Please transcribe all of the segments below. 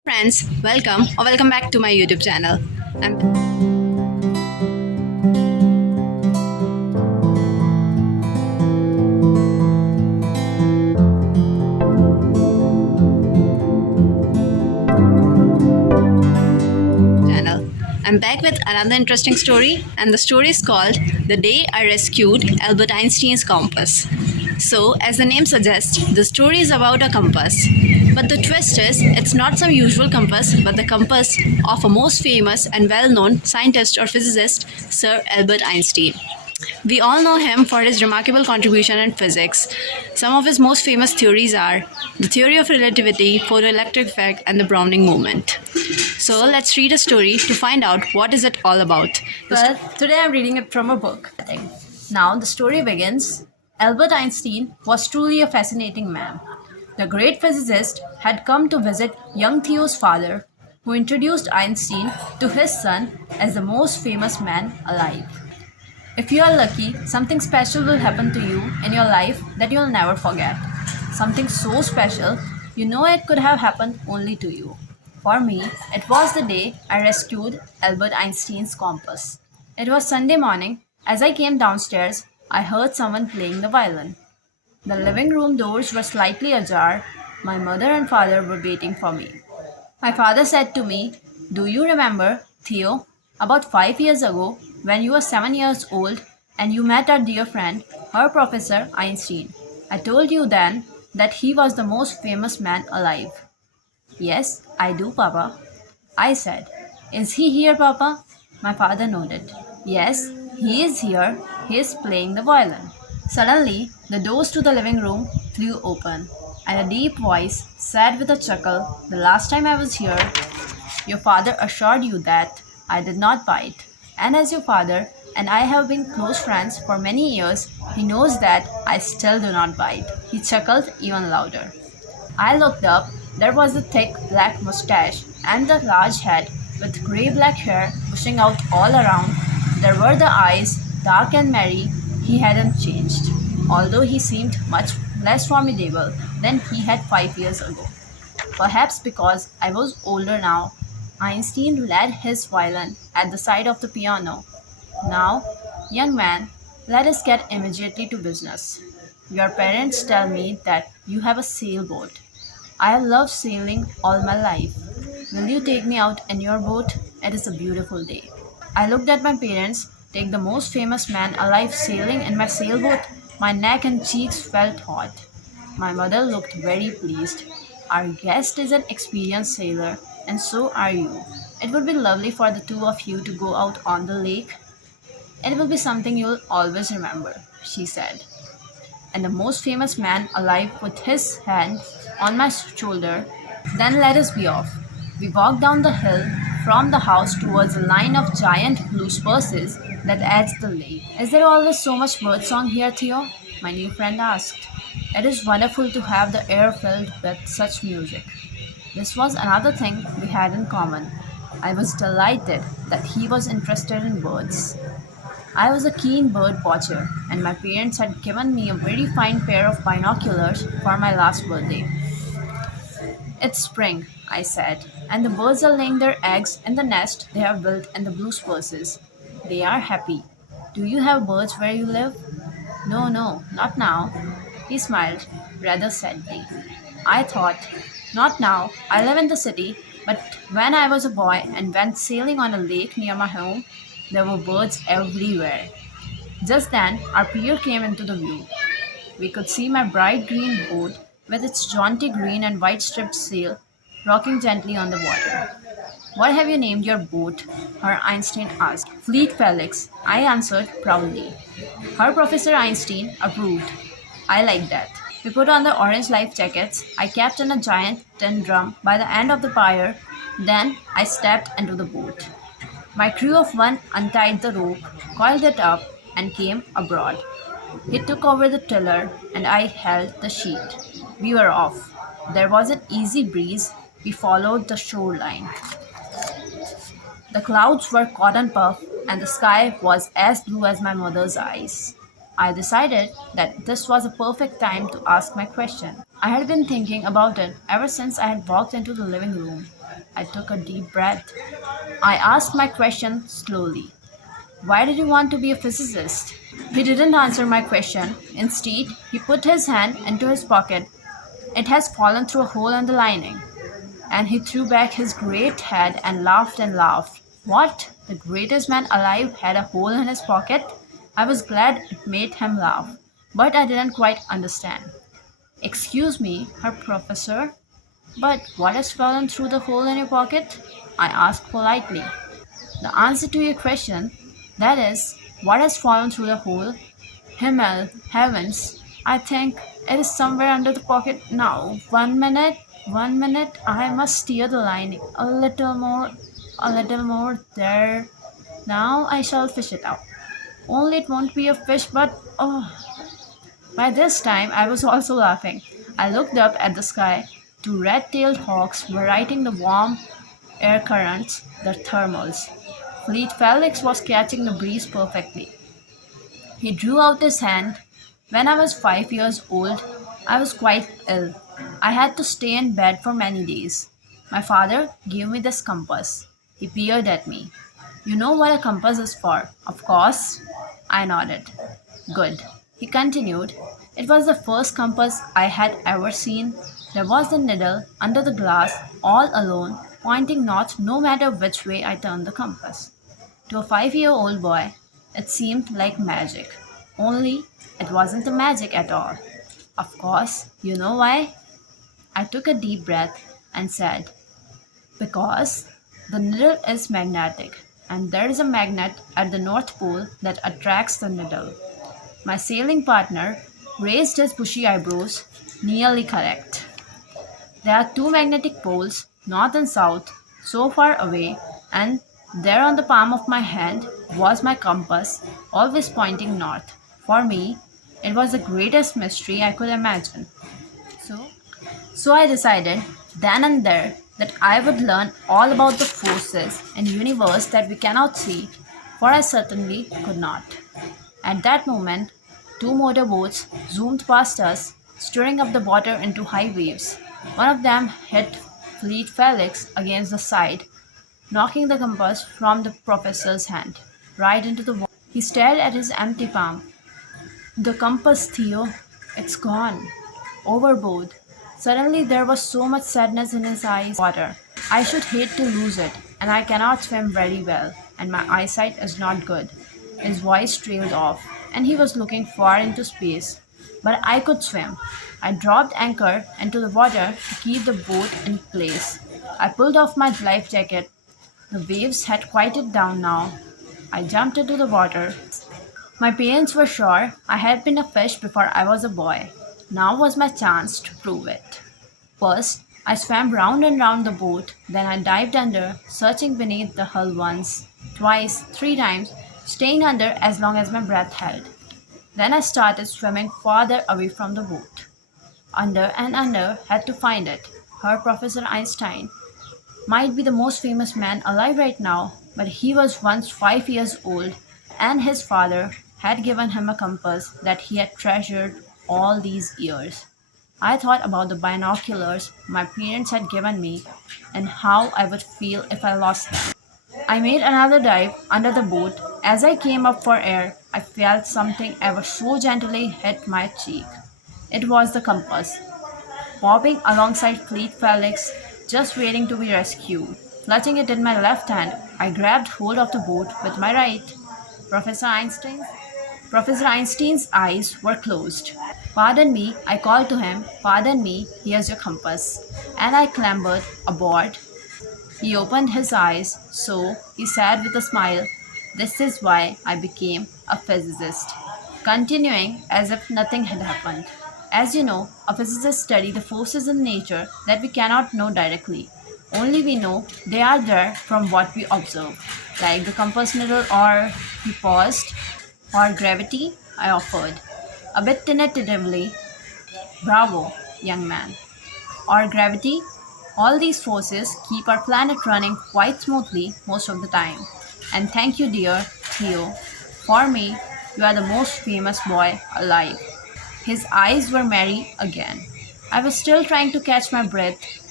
Friends, welcome back to my YouTube channel. I'm channel. I'm back with another interesting story, and the story is called The Day I Rescued Albert Einstein's Compass. So, as the name suggests, the story is about a compass. But the twist is, it's not some usual compass, but the compass of a most famous and well known scientist or physicist, Sir Albert Einstein. We all know him for his remarkable contribution in physics. Some of his most famous theories are the theory of relativity, photoelectric effect, and the Browning movement. So let's read a story to find out what is it all about. Well, today I'm reading it from a book. Now the story begins. Albert Einstein was truly a fascinating man. The great physicist had come to visit young Theo's father, who introduced Einstein to his son as the most famous man alive. If you are lucky, something special will happen to you in your life that you'll never forget. Something so special, you know it could have happened only to you. For me, it was the day I rescued Albert Einstein's compass. It was Sunday morning. As I came downstairs, I heard someone playing the violin. The living room doors were slightly ajar. My mother and father were waiting for me. My father said to me, "Do you remember, Theo, about 5 years ago, when you were 7 years old and you met our dear friend, her Professor Einstein? I told you then that he was the most famous man alive." "Yes, I do, Papa," I said. "Is he here, Papa?" My father nodded. "Yes, he is here. He is playing the violin." Suddenly, the doors to the living room flew open, and a deep voice said with a chuckle, "The last time I was here, your father assured you that I did not bite. And as your father and I have been close friends for many years, he knows that I still do not bite." He chuckled even louder. I looked up. There was the thick black mustache and the large head with grey black hair pushing out all around. There were the eyes, dark and merry. He hadn't changed, although he seemed much less formidable than he had 5 years ago. Perhaps because I was older now, Einstein laid his violin at the side of the piano. "Now, young man, let us get immediately to business. Your parents tell me that you have a sailboat. I have loved sailing all my life. Will you take me out in your boat? It is a beautiful day." I looked at my parents take the most famous man alive sailing in my sailboat. My neck and cheeks felt hot. My mother looked very pleased. "Our guest is an experienced sailor, and so are you. It would be lovely for the two of you to go out on the lake. It will be something you'll always remember," she said. And the most famous man alive put his hand on my shoulder. "Then let us be off." We walked down the hill from the house towards a line of giant blue spruces that edged the lake. "Is there always so much birdsong here, Theo?" my new friend asked. "It is wonderful to have the air filled with such music." This was another thing we had in common. I was delighted that he was interested in birds. I was a keen bird watcher, and my parents had given me a very fine pair of binoculars for my last birthday. "It's spring," I said, "and the birds are laying their eggs in the nest they have built in the blue spruces. They are happy. Do you have birds where you live?" "No, no, not now." He smiled rather sadly. I thought, "Not now. I live in the city, but when I was a boy and went sailing on a lake near my home, there were birds everywhere." Just then, our pier came into the view. We could see my bright green boat with its jaunty green and white striped sail rocking gently on the water. "What have you named your boat?" Her Einstein asked. "Fleet Felix," I answered proudly. Her Professor Einstein approved. I like that. We put on the orange life jackets. I kept in a giant tin drum by the end of the pier. Then I stepped into the boat. My crew of one untied the rope, coiled it up, and came aboard. He took over the tiller, and I held the sheet. We were off. There was an easy breeze. We followed the shoreline. The clouds were cotton puff, and the sky was as blue as my mother's eyes. I decided that this was a perfect time to ask my question. I had been thinking about it ever since I had walked into the living room. I took a deep breath. I asked my question slowly. Why did you want to be a physicist? He didn't answer my question. Instead, he put his hand into his pocket. It has fallen through a hole in the lining. And he threw back his great head and laughed and laughed. What? The greatest man alive had a hole in his pocket? I was glad it made him laugh, but I didn't quite understand. Excuse me, Herr Professor, but what has fallen through the hole in your pocket? I asked politely. The answer to your question, that is, what has fallen through the hole? Himmel, heavens, I think it is somewhere under the pocket now. 1 minute, 1 minute, I must steer the lining. A little more there. Now I shall fish it out. Only it won't be a fish, but oh. By this time, I was also laughing. I looked up at the sky. Two red tailed hawks were riding the warm air currents, the thermals. Fleet Felix was catching the breeze perfectly. He drew out his hand. When I was 5 years old, I was quite ill. I had to stay in bed for many days. My father gave me this compass. He peered at me. You know what a compass is for, of course? I nodded. Good. He continued. It was the first compass I had ever seen. There was the needle under the glass, all alone, pointing north no matter which way I turned the compass. To a 5-year-old boy, it seemed like magic. Only it wasn't a magic at all. Of course, you know why? I took a deep breath and said, because the needle is magnetic, and there is a magnet at the North Pole that attracts the needle. My sailing partner raised his bushy eyebrows. Nearly correct. There are two magnetic poles, north and south, so far away, and there on the palm of my hand was my compass, always pointing north. For me, it was the greatest mystery I could imagine. So, so I decided then and there that I would learn all about the forces in the universe that we cannot see, for I certainly could not. At that moment, two motorboats zoomed past us, stirring up the water into high waves. One of them hit Fleet Felix against the side, knocking the compass from the professor's hand right into the water. He stared at his empty palm. The compass, Theo, it's gone. Overboard. Suddenly there was so much sadness in his eyes. Water. I should hate to lose it, and I cannot swim very well, and my eyesight is not good. His voice trailed off, and he was looking far into space. But I could swim. I dropped anchor into the water to keep the boat in place. I pulled off my life jacket. The waves had quieted down now. I jumped into the water. My parents were sure I had been a fish before I was a boy. Now was my chance to prove it. First, I swam round and round the boat, then I dived under, searching beneath the hull once, twice, 3 times, staying under as long as my breath held. Then I started swimming farther away from the boat. Under and under, had to find it. Her Professor Einstein might be the most famous man alive right now, but he was once 5 years old, and his father had given him a compass that he had treasured all these years. I thought about the binoculars my parents had given me and how I would feel if I lost them. I made another dive under the boat. As I came up for air, I felt something ever so gently hit my cheek. It was the compass, bobbing alongside Fleet Felix, just waiting to be rescued. Clutching it in my left hand, I grabbed hold of the boat with my right. Professor Einstein Professor Einstein's eyes were closed. Pardon me, I called to him. Pardon me, here's your compass. And I clambered aboard. He opened his eyes, so he said with a smile, this is why I became a physicist. Continuing as if nothing had happened. As you know, a physicist studies the forces in nature that we cannot know directly. Only we know they are there from what we observe, like the compass needle or he paused, or gravity, I offered, a bit tentatively. Bravo, young man. Or gravity, all these forces keep our planet running quite smoothly most of the time. And thank you, dear Theo. For me, you are the most famous boy alive. His eyes were merry again. I was still trying to catch my breath.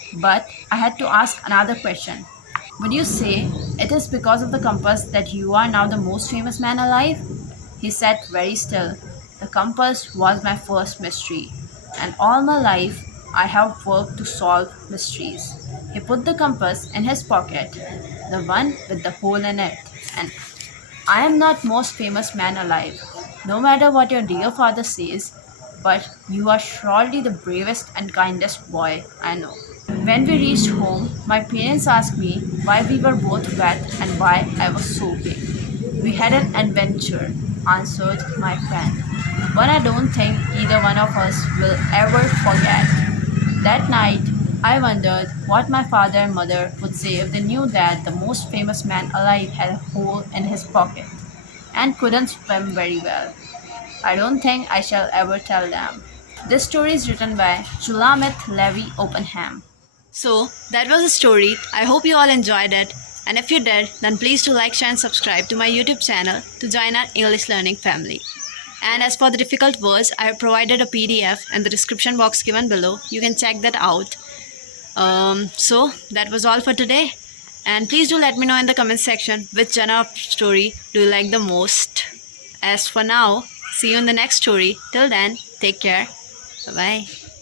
But I had to ask another question. Would you say it is because of the compass that you are now the most famous man alive? He sat very still. The compass was my first mystery, and all my life I have worked to solve mysteries. He put the compass in his pocket, the one with the hole in it, and I am not most famous man alive, no matter what your dear father says, but you are surely the bravest and kindest boy I know. When we reached home, my parents asked me why we were both wet and why I was soaking. We had an adventure, answered my friend. One I don't think either one of us will ever forget. That night, I wondered what my father and mother would say if they knew that the most famous man alive had a hole in his pocket and couldn't swim very well. I don't think I shall ever tell them. This story is written by Shulamit Levy Openham. So, that was the story. I hope you all enjoyed it. And if you did, then please do like, share, and subscribe to my YouTube channel to join our English learning family. And as for the difficult words, I have provided a PDF in the description box given below. You can check that out. So, that was all for today. And please do let me know in the comment section which genre of story do you like the most. As for now, see you in the next story. Till then, take care. Bye bye.